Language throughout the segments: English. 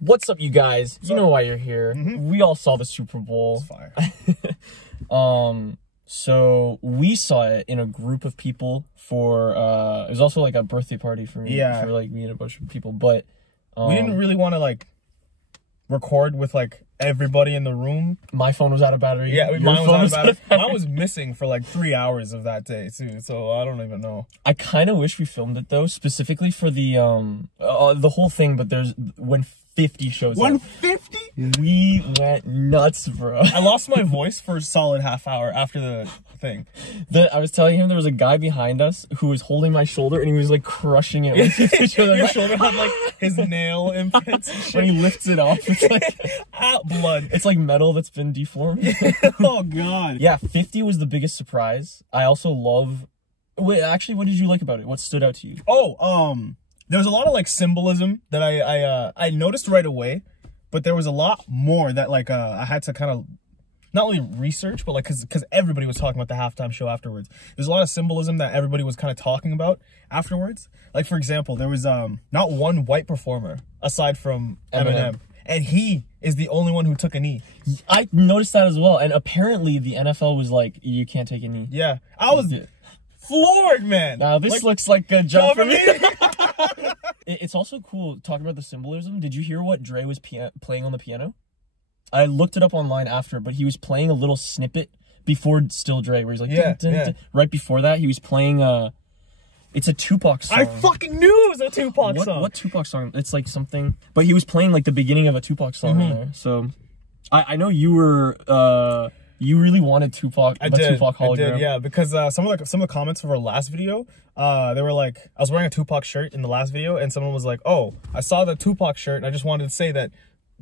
What's up, you guys? You know why you're here. We all saw the Super Bowl. It's fire. So we saw it in a group of people for it was also like a birthday party for me. Yeah. For like me and a bunch of people. But We didn't really want to like record with like everybody in the room. my phone was out of battery. Yeah, Your mine phone was out of battery. Mine was missing for like 3 hours of that day too. So I don't even know. I kind of wish we filmed it though, specifically for the whole thing. But there's when 50 shows up. 150? We went nuts, bro. I lost my voice for a solid half hour after the thing. I was telling him there was a guy behind us who was holding my shoulder and he was like crushing it. Your shoulder had like his nail imprints and shit. When he lifts it off, it's like blood. it's like metal that's been deformed. Oh god. Yeah, 50 was the biggest surprise. I also love. Wait, actually, what did you like about it? What stood out to you? Oh, there was a lot of like symbolism that I noticed right away, but there was a lot more that like I had to kind of not only research, but like because everybody was talking about the halftime show afterwards. There's a lot of symbolism that everybody was kind of talking about afterwards. Like for example, there was not one white performer aside from Eminem, and he is the only one who took a knee. I noticed that as well, and apparently the NFL was like, you can't take a knee. Yeah, I was floored, man. Now this like, looks like a jump for me. It's also cool talking about the symbolism. Did you hear what Dre was playing on the piano? I looked it up online after, but he was playing a little snippet before Still Dre, where he's like, Yeah, dun, dun, yeah. dun. Right before that, he was playing it's a Tupac song. I fucking knew it was a Tupac song. What Tupac song? It's like something, but he was playing like the beginning of a Tupac song in there. So, I know you were you really wanted Tupac. Tupac hologram. I did, yeah, because some of the comments of our last video, they were like, I was wearing a Tupac shirt in the last video, and someone was like, "Oh, I saw the Tupac shirt, and I just wanted to say that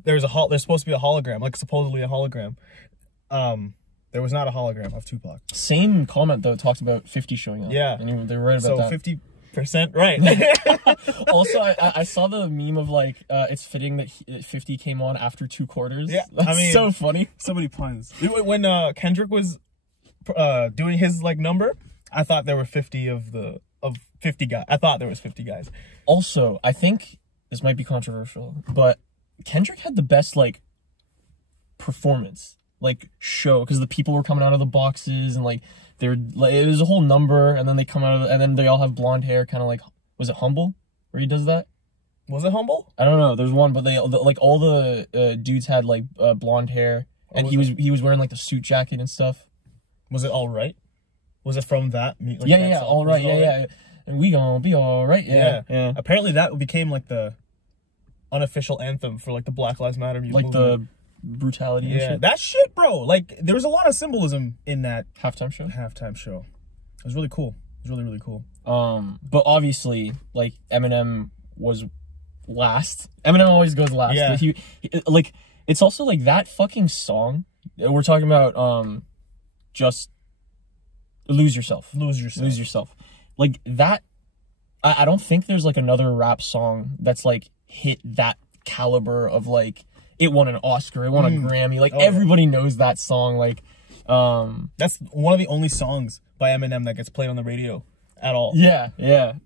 there's supposed to be a hologram, like supposedly a hologram." There was not a hologram of Tupac. Same comment though talked about 50 showing up. Yeah, and they were right about that. So 50% right. Also, I saw the meme of like it's fitting that 50 came on after 2 quarters. Yeah, that's I mean, so funny. So many puns. When Kendrick was doing his like number, I thought there were 50 of 50 guys. I thought there was 50 guys. Also, I think this might be controversial, but Kendrick had the best like performance, like show, because the people were coming out of the boxes and like they're like, it was a whole number, and then they come out of and then they all have blonde hair, kind of like, was it Humble where he does that? Was it Humble? I don't know. There's one, but like all the dudes had like blonde hair, and he was wearing like the suit jacket and stuff. Was it All Right? Was it from that? Like, yeah, All Right, yeah. And we gonna be all right, yeah. Apparently that became like the unofficial anthem for like the Black Lives Matter movement. Like the brutality and shit. That shit, bro. Like there was a lot of symbolism in that halftime show. It was really cool. It was really, really cool. But obviously, like Eminem was last. Eminem always goes last. Yeah. But he like, it's also like that fucking song. We're talking about just Lose Yourself. Like that. I don't think there's like another rap song that's like hit that caliber of like, it won an Oscar, it won a Grammy. Like everybody knows that song. Like that's one of the only songs by Eminem that gets played on the radio at all. Yeah.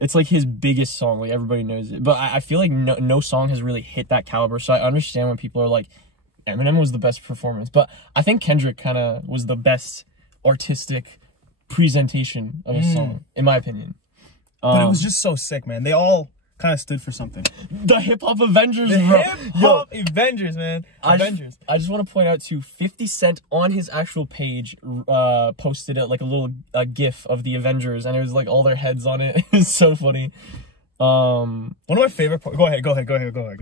It's like his biggest song. Like everybody knows it. But I feel like no song has really hit that caliber. So I understand when people are like, Eminem was the best performance. But I think Kendrick kind of was the best artistic presentation of a song, in my opinion. But it was just so sick, man. They all kind of stood for something. The Hip Hop Avengers, The bro. Hip Hop Avengers, man. Avengers. I just want to point out to 50 Cent on his actual page posted it like a little GIF of the Avengers, and it was like all their heads on it. It was so funny. One of my favorite parts. Go ahead.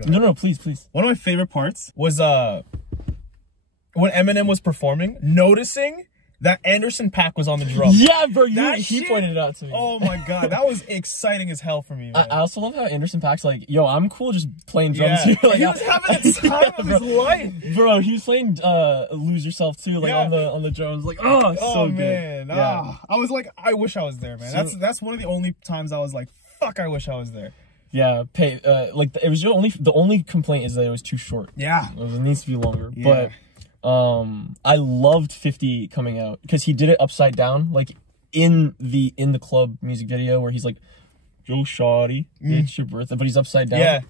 No, please. One of my favorite parts was when Eminem was performing, noticing that Anderson .Paak was on the drum. Yeah, bro, he pointed it out to me. Oh my god, that was exciting as hell for me, man. I also love how Anderson .Paak's like, yo, I'm cool just playing drums too. Like, he was having the time of his life. Bro, he was playing Lose Yourself too, like on the drums. Like, so man. good. Yeah. I was like, I wish I was there, man. That's one of the only times I was like, fuck, I wish I was there. Yeah, like it was the only complaint is that it was too short. Yeah. It needs to be longer. Yeah. But I loved 50 coming out because he did it upside down, like in the club music video where he's like, "Yo, shawty, it's your birthday," but he's upside down.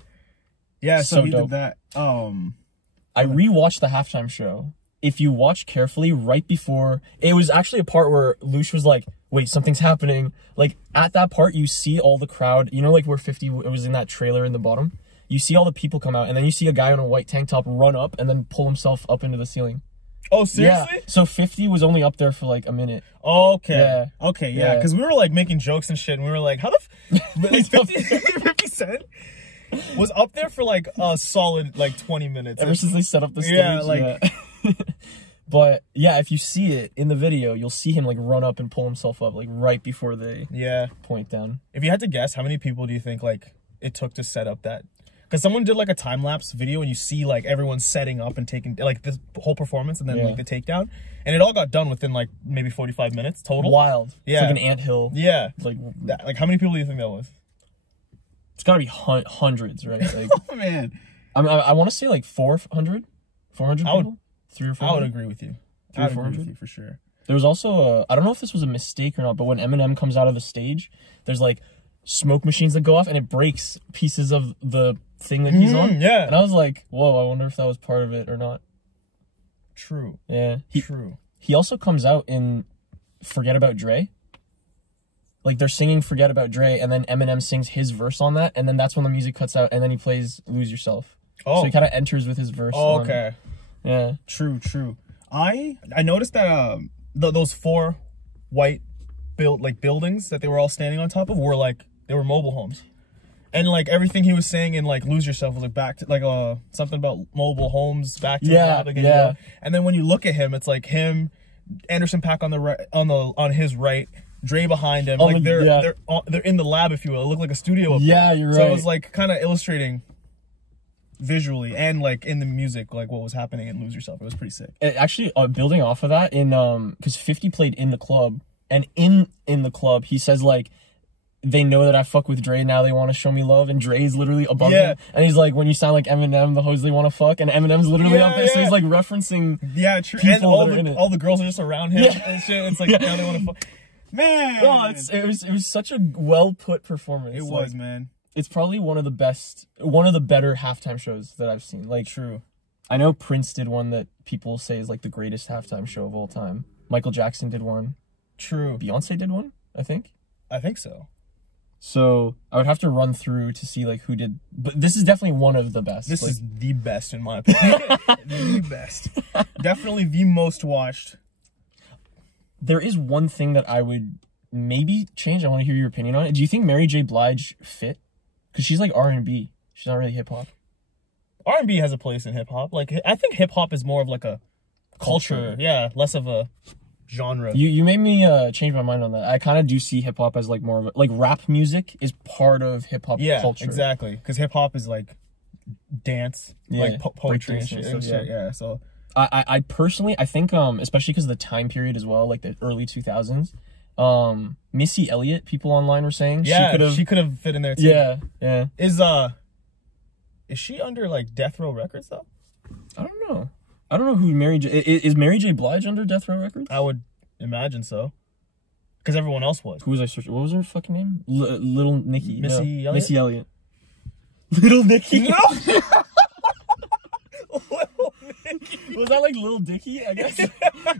Yeah, so he dope. did that. I rewatched the halftime show. If you watch carefully, right before, it was actually a part where Loosh was like, wait, something's happening. Like, at that part, you see all the crowd, you know, like where 50 was in that trailer in the bottom? You see all the people come out, and then you see a guy in a white tank top run up and then pull himself up into the ceiling. Oh, seriously? Yeah. So 50 was only up there for like a minute. Okay. Yeah. Okay, yeah. Because we were like making jokes and shit, and we were like, how the 50 Cent was up there for like a solid like 20 minutes. Ever since they set up the stage. Yeah, like... Yeah. But yeah, if you see it in the video, you'll see him like run up and pull himself up like right before they point down. If you had to guess, how many people do you think like it took to set up that? Because someone did like a time-lapse video and you see like everyone setting up and taking like this whole performance and then like the takedown, and it all got done within like maybe 45 minutes total. Wild. Yeah. It's like an anthill. Yeah. Like how many people do you think that was? It's gotta be hundreds, right? Like, oh man. I want to say like 400 people? 300 or 400? I would agree with you. I would agree with you for sure. There was also I don't know if this was a mistake or not, but when Eminem comes out of the stage, there's like smoke machines that go off and it breaks pieces of the thing that he's on. Yeah. And I was like, whoa, I wonder if that was part of it or not. True. Yeah. True. He also comes out in Forget About Dre. Like, they're singing Forget About Dre, and then Eminem sings his verse on that, and then that's when the music cuts out, and then he plays Lose Yourself. Oh. So he kind of enters with his verse. Oh, okay. Yeah. True. I noticed that those 4 white buildings that they were all standing on top of were like, they were mobile homes. And like everything he was saying in like Lose Yourself was like back to like something about mobile homes back to the lab again. Yeah. And then when you look at him, it's like him, Anderson .Paak on the right, on his right, Dre behind him. Like they're in the lab, if you will. It looked like a studio up there. You're right. So it was like kind of illustrating visually and like in the music like what was happening in Lose Yourself. It was pretty sick. Actually, building off of that, in because 50 played in the club, and in the club he says like, they know that I fuck with Dre, now they want to show me love, and Dre's literally above him, and he's like, when you sound like Eminem, the hoes they want to fuck, and Eminem's literally up there, so he's like referencing true. And all the girls are just around him and shit. It's like now they want to fuck. Man, oh, it was such a well put performance. It was, man. It's probably one of the better halftime shows that I've seen. Like, true. I know Prince did one that people say is like the greatest halftime show of all time. Michael Jackson did one. True. Beyonce did one, I think. I think so. So I would have to run through to see like who did, but this is definitely one of the best. This is the best in my opinion. The best. Definitely the most watched. There is one thing that I would maybe change. I want to hear your opinion on it. Do you think Mary J. Blige fit? Because she's like R&B. She's not really hip hop. R&B has a place in hip hop. Like, I think hip hop is more of like a culture. Yeah, less of a genre. You made me change my mind on that. I kind of do see hip hop as like more of a, like rap music is part of hip hop culture. Yeah, exactly. Because hip hop is like dance, like poetry and shit. Yeah. So I personally, I think especially because of the time period as well, like the early 2000s. Missy Elliott, people online were saying she could have fit in there too. Yeah. Is she under like Death Row Records though? I don't know. I don't know who Mary J. Is Mary J. Blige under Death Row Records? I would imagine so. Because everyone else was. Who was I searching? What was her fucking name? Little Nicky. Missy Elliott? Missy Elliott. Little Nicky? No! Little Nicky. Was that like Little Dicky, I guess?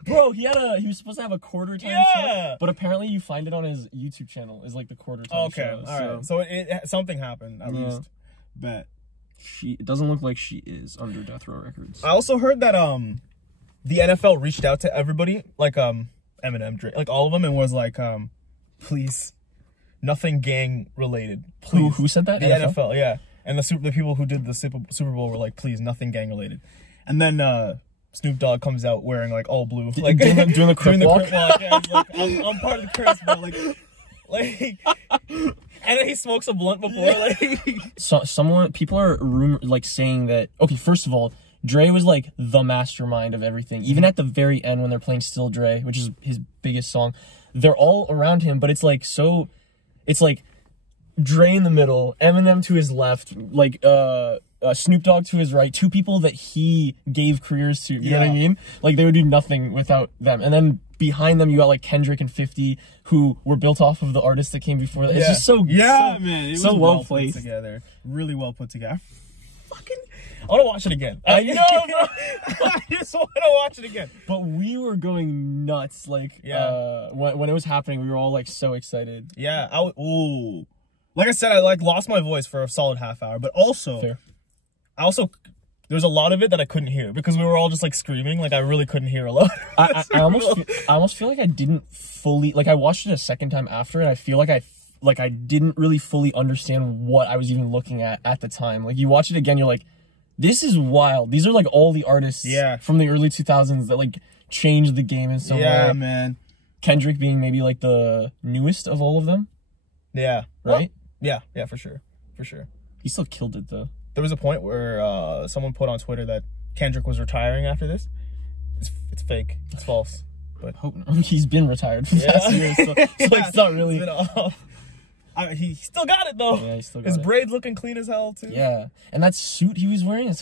Bro, he was supposed to have a quarter time show. But apparently you find it on his YouTube channel is like the quarter time show. Okay, alright. So something happened, at least. Bet. It doesn't look like she is under Death Row Records. I also heard that the NFL reached out to everybody, like Eminem, Drake, like all of them, and was like, please, nothing gang related. Please. Who said that? The NFL, yeah. And the people who did the Super Bowl were like, please, nothing gang related. And then Snoop Dogg comes out wearing like all blue, like doing the Crip walk. Yeah, he's like, I'm part of the Crips, but like, and then he smokes a blunt before, like. People are saying that. Okay, first of all, Dre was like the mastermind of everything. Even at the very end when they're playing "Still Dre," which is his biggest song, they're all around him. But it's like Dre in the middle, Eminem to his left, like Snoop Dogg to his right. Two people that he gave careers to. You know what I mean? Like they would do nothing without them. And then behind them, you got like Kendrick and 50, who were built off of the artists that came before that. It's just so man, it so was well placed together, really well put together. I want to watch it again. I know, bro. I just want to watch it again. But we were going nuts, like, when it was happening, we were all, like, so excited. Yeah, ooh. Like I said, I, like, lost my voice for a solid half hour, but also, Fair. There's a lot of it that I couldn't hear, because we were all just, like, screaming, like, I really couldn't hear a lot. I almost feel like I didn't fully, like, I watched it a second time after, and I feel like I didn't really fully understand what I was even looking at the time. Like, you watch it again, you're like, this is wild. These are, like, all the artists from the early 2000s that, like, changed the game in some way. Yeah, man. Kendrick being maybe, like, the newest of all of them. Yeah. Right? Well, yeah, for sure. For sure. He still killed it, though. There was a point where someone put on Twitter that Kendrick was retiring after this. It's fake. It's false. But hope not. He's been retired for the past years, so it's not really... It's been off. He still got it, though. Yeah, he still got His it. braids looking clean as hell, too. Yeah. And that suit he was wearing,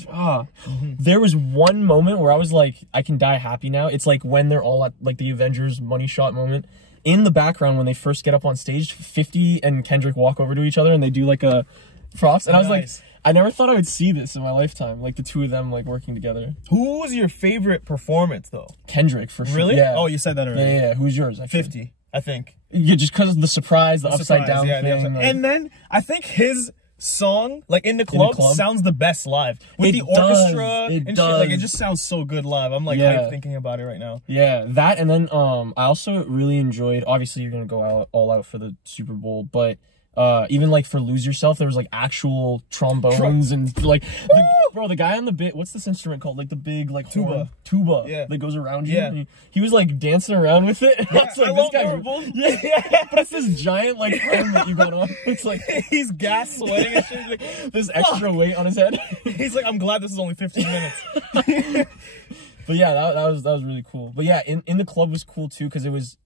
there was one moment where I was like, I can die happy now. It's like when they're all at, like, the Avengers money shot moment. In the background, when they first get up on stage, 50 and Kendrick walk over to each other and they do, like, a props. And I was like, I never thought I would see this in my lifetime. Like, the two of them, like, working together. Who was your favorite performance, though? Kendrick, for sure. Really? Yeah. Oh, you said that already. Yeah. Who's yours? 50, I think. Yeah, just because of the surprise, the upside down thing. Like... And then I think his song, like in the club, sounds the best live with the orchestra and shit. Like, it just sounds so good live. I'm like hyped thinking about it right now. Yeah, that, and then I also really enjoyed. Obviously, you're gonna go all out for the Super Bowl, but even like for Lose Yourself, there was like actual trombones and like bro, the guy on the bit, what's this instrument called? Like the big like tuba that goes around you. Yeah, he was like dancing around with it. Yeah, I was like, this guy, but it's this giant like horn that you got on. It's like he's gas sweating and shit. Like, this extra weight on his head. He's like, I'm glad this is only 15 minutes. But yeah, that was really cool. But yeah, in the club was cool too, because it was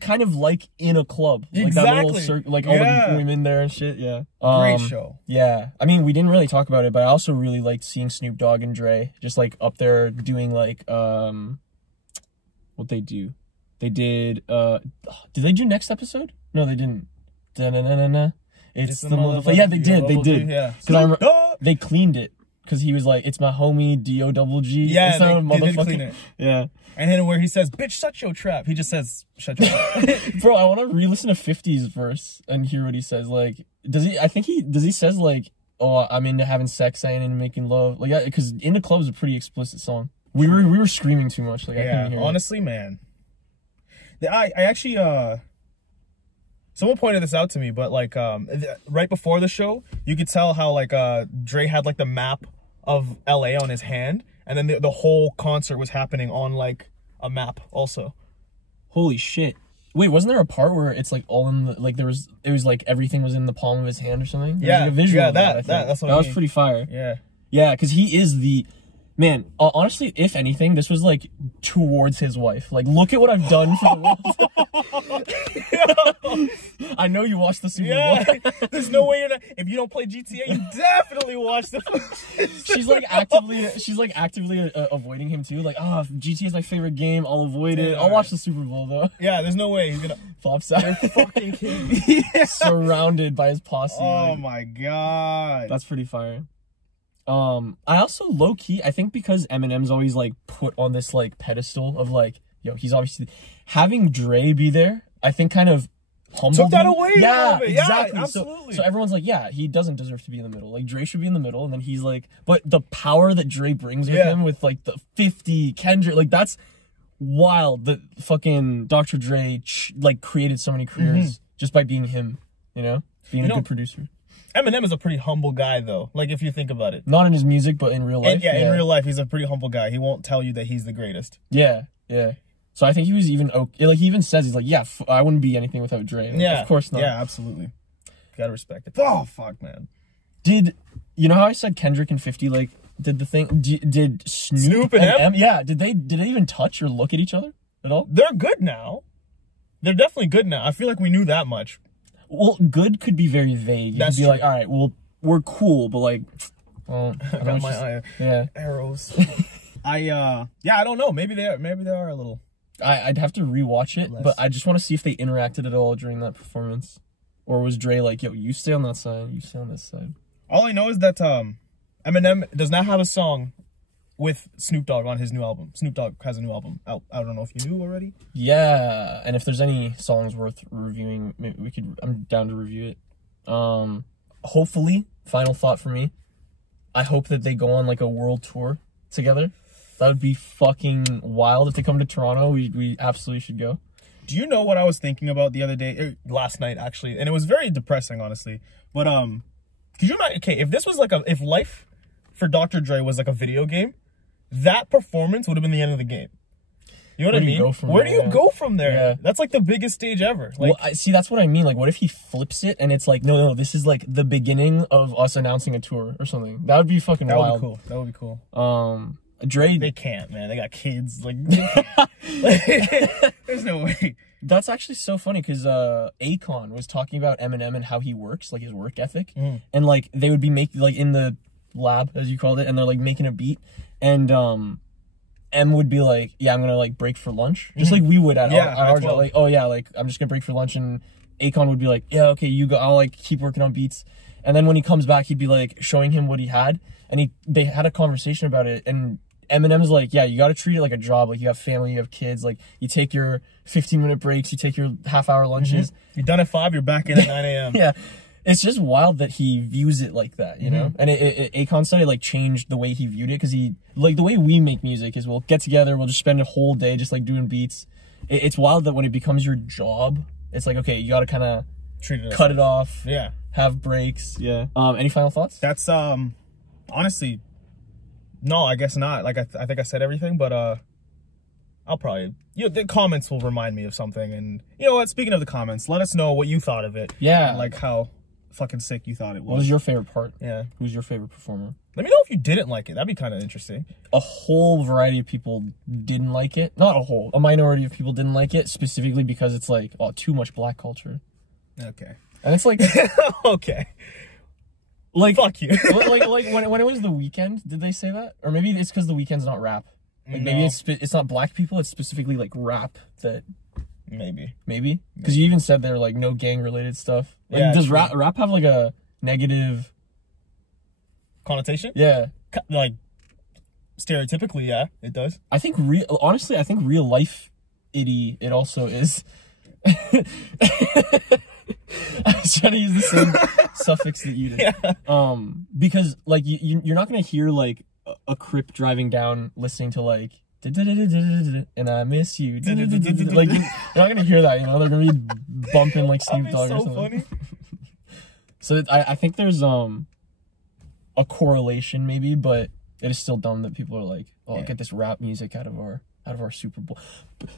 kind of like in a club. Like that little like all the women there and shit, yeah. Great show. Yeah. I mean, we didn't really talk about it, but I also really liked seeing Snoop Dogg and Dre just like up there doing like what they do. They did they do next episode? No, they didn't. Da-na-na-na-na. It's the motherfucker. Yeah, they did. Yeah. Because they cleaned it. Because he was like, it's my homie, D-O-double-G. Yeah, they did clean it. Yeah. And then where he says, bitch, shut your trap. He just says, shut your trap. Bro, I want to re-listen to 50's verse and hear what he says. Like, does he says like, oh, I'm into having sex, I ain't into making love. Like, because In the Club is a pretty explicit song. We were screaming too much. Like, I couldn't hear honestly, man. I actually, someone pointed this out to me, but like, right before the show, you could tell how like, Dre had like the map of LA on his hand, and then the whole concert was happening on like a map also. Holy shit. Wait, wasn't there a part where it's like all in the, like it was like everything was in the palm of his hand or something? Yeah, like a visual that's what I mean. was pretty fire. Yeah. Yeah, because he is the man, honestly, if anything, this was like towards his wife. Like, look at what I've done for the world. I know you watched the Super Bowl. There's no way you're not. If you don't play GTA, you definitely watch the. she's actively avoiding him too. Like, GTA is my favorite game. I'll avoid it. I'll watch the Super Bowl though. Yeah, there's no way he's gonna. Pops out. Fucking kidding me. Surrounded by his posse. Oh my god. That's pretty fire. I also low-key, I think because Eminem's always like put on this like pedestal of like, yo, he's obviously having Dre be there, I think kind of humbled took that him. away. Yeah, exactly. Yeah, absolutely. So everyone's like, yeah, he doesn't deserve to be in the middle. Like Dre should be in the middle, and then he's like, but the power that Dre brings with him, with like the 50 Kendrick, like that's wild. That fucking Dr. Dre like created so many careers just by being him, you know, being a good producer. Eminem is a pretty humble guy, though. Like, if you think about it. Not in his music, but in real life. In real life, he's a pretty humble guy. He won't tell you that he's the greatest. Yeah. So I think he was even okay. Like, he even says, he's like, yeah, I wouldn't be anything without Dre. Like, of course not. Yeah, absolutely. Gotta respect it. Oh, fuck, man. You know how I said Kendrick and 50, like, did the thing? Did Snoop and M? Yeah, did they even touch or look at each other at all? They're good now. They're definitely good now. I feel like we knew that much. Well, good could be very vague. You could be like, all right, well, we're cool, but like, well, I got my eye. Arrows. I don't know. Maybe they are a little. I'd have to rewatch it, but I just want to see if they interacted at all during that performance, or was Dre like, yo, you stay on that side, you stay on this side. All I know is that Eminem does not have a song with Snoop Dogg on his new album. Snoop Dogg has a new album out. I don't know if you knew already. Yeah, and if there's any songs worth reviewing, maybe we could. I'm down to review it. Hopefully, final thought for me. I hope that they go on like a world tour together. That would be fucking wild if they come to Toronto. We absolutely should go. Do you know what I was thinking about the other day, last night actually, and it was very depressing, honestly. But could you imagine? Okay, if this was like if life for Dr. Dre was like a video game, that performance would have been the end of the game. You know what I mean? Where do you go from there? Yeah. That's like the biggest stage ever. Like, well, see, that's what I mean. Like, what if he flips it and it's like, no, this is like the beginning of us announcing a tour or something? That would be fucking wild. That would be cool. Dre, they can't, man. They got kids. Like, there's no way. That's actually so funny because Akon was talking about Eminem and how he works, like his work ethic, and like they would be making like in the lab, as you called it, and they're like making a beat, and M would be like, yeah, I'm gonna like break for lunch, just like we would at our job, like, oh yeah, like I'm just gonna break for lunch, and Akon would be like, yeah, okay, you go, I'll like keep working on beats, and then when he comes back, he'd be like showing him what he had, and they had a conversation about it, and Eminem's like, yeah, you gotta treat it like a job, like you have family, you have kids, like you take your 15-minute breaks, you take your half-hour lunches. You're done at 5, you're back in at 9 a.m. Yeah. It's just wild that he views it like that, you know? And Akon said it, like, changed the way he viewed it, because he, like, the way we make music is we'll get together, we'll just spend a whole day just, like, doing beats. It's wild that when it becomes your job, it's like, okay, you gotta kind of cut it off. Yeah. Have breaks. Yeah. Any final thoughts? That's, honestly, no, I guess not. Like, I think I said everything, but, I'll probably, the comments will remind me of something, and, you know what, speaking of the comments, let us know what you thought of it. Yeah. And, like, how fucking sick you thought it was. What was your favorite part? Yeah. Who's your favorite performer? Let me know if you didn't like it. That'd be kind of interesting. A whole variety of people didn't like it. Not a minority of people didn't like it, specifically because it's like, oh, too much black culture. Okay. And it's like, okay. Like, fuck you. like when it was The Weeknd, did they say that? Or maybe it's because The Weeknd's not rap. Like, maybe it's not black people, it's specifically like rap that... Maybe? Because you even said they're like no gang related stuff. Like, yeah, does rap have like a negative connotation? Yeah. Like, stereotypically, yeah, it does. I think honestly, I think real life it also is. I was trying to use the same suffix that you did. Yeah. Because like you're not gonna hear like a Crip driving down listening to like and I miss you. Like you're not gonna hear that, you know. They're gonna be bumping like Snoop Dogg or something. Funny. So I think there's a correlation maybe, but it is still dumb that people are like, oh, get this rap music out of our Super Bowl.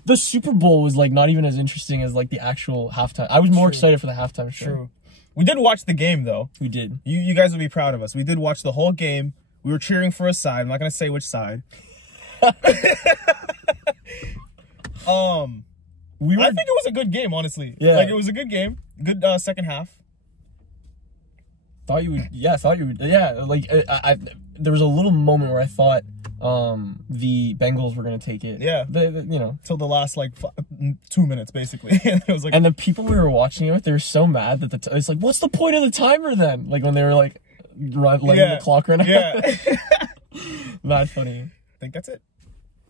The Super Bowl was like not even as interesting as like the actual halftime. I was more excited for the halftime show. True. We did watch the game though. We did. You guys would be proud of us. We did watch the whole game. We were cheering for a side. I'm not gonna say which side. I think it was a good game, honestly. Yeah. Like, it was a good game. Good second half. Thought you would. Yeah, like there was a little moment where I thought the Bengals were gonna take it. Yeah. You know, till the last like 2 minutes basically. It was like, and the people we were watching it with, they were so mad that it's like, what's the point of the timer then? Like when they were like letting the clock run out. Yeah. Not funny. I think that's it.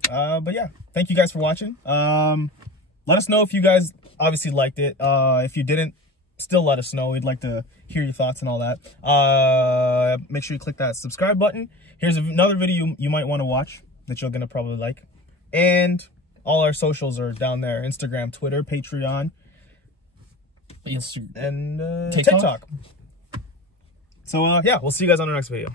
But yeah, thank you guys for watching. Let us know if you guys obviously liked it. If you didn't, still let us know. We'd like to hear your thoughts and all that. Make sure you click that subscribe button. Here's another video you might want to watch that you're gonna probably like. And all our socials are down there: Instagram, Twitter, Patreon, and TikTok. So yeah, we'll see you guys on the next video.